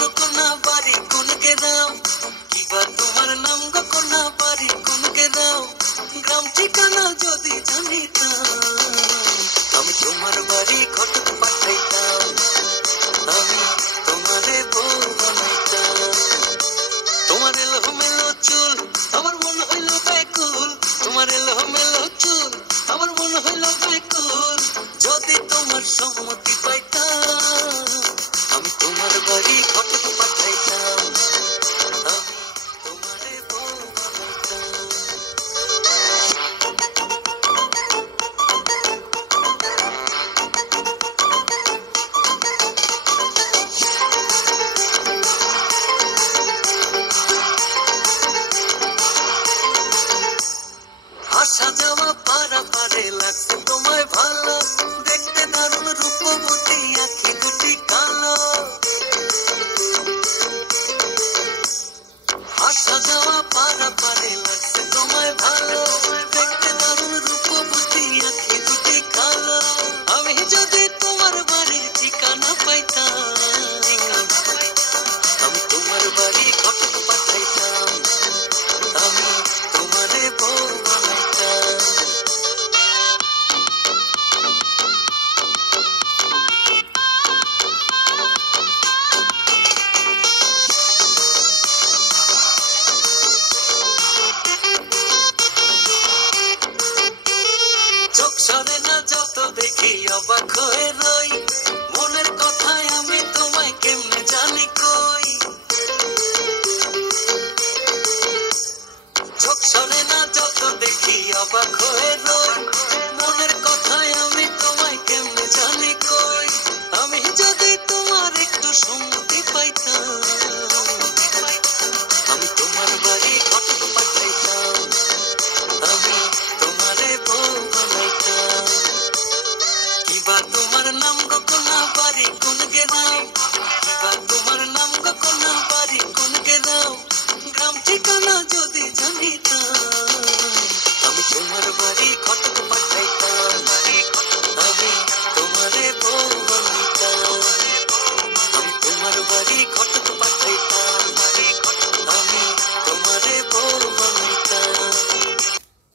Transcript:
গো কোনা বাড়ি কোন গ্রাম, কিবা তোমার নাম গো কোনা বাড়ি কোন গ্রাম, গ্রাম ঠিকানা যদি জানিতাম আমি তোমার বাড়ি ঘটক পাঠাইতাম, আমি তোমারে বউ বানাইতাম। তোমার এলোমেলো চুল আমার মন হইল ব্যাকুল, তোমার এলোমেলো চুল আমার মন হইল ব্যাকুল, যদি তোমার সম্মতি পাইতাম আমি তোমার বাড়ি ঘটক পাঠাইতাম, আমি তোমারে বউ বানাইতাম। আসা যাওয়া পারা পারে লাগছে তোমায় ভালো, দেখতে দারুণ রূপবতী আঁখি দুটি কালো। আসা যাওয়া পারা পারে লাগছে তোমায় ভালো, দেখতে দারুণ রূপবতী আঁখি দুটি কালো। আমি যদি তোমার বাড়ির ঠিকানা পাইতাম আমি তোমার বাড়ি ঘটক পাঠাইতাম, আমি তোমারে বউ বানাইতাম। চোখ সরে না যত দেখি অবাক হয়ে রই, মনের কথায় আমি তোমায় কেমনে জানি কই। চোখ সরে না যত দেখি অবাক হয়ে রই, মনের কথায় আমি তোমায় কেমনে জানি কই। আমি যদি তোমার একটু সম্মতি পাইতাম আমি তোমার বাড়ি ঘটক পাঠাইতাম, আমি তোমারে বউ বানাইতাম। কিবা তোমার নাম গো কোনা বাড়ি কোন গ্রাম, কিবা তোমার নাম গো কোনা বাড়ি কোন গ্রাম, গ্রাম ঠিকানা যদি জানি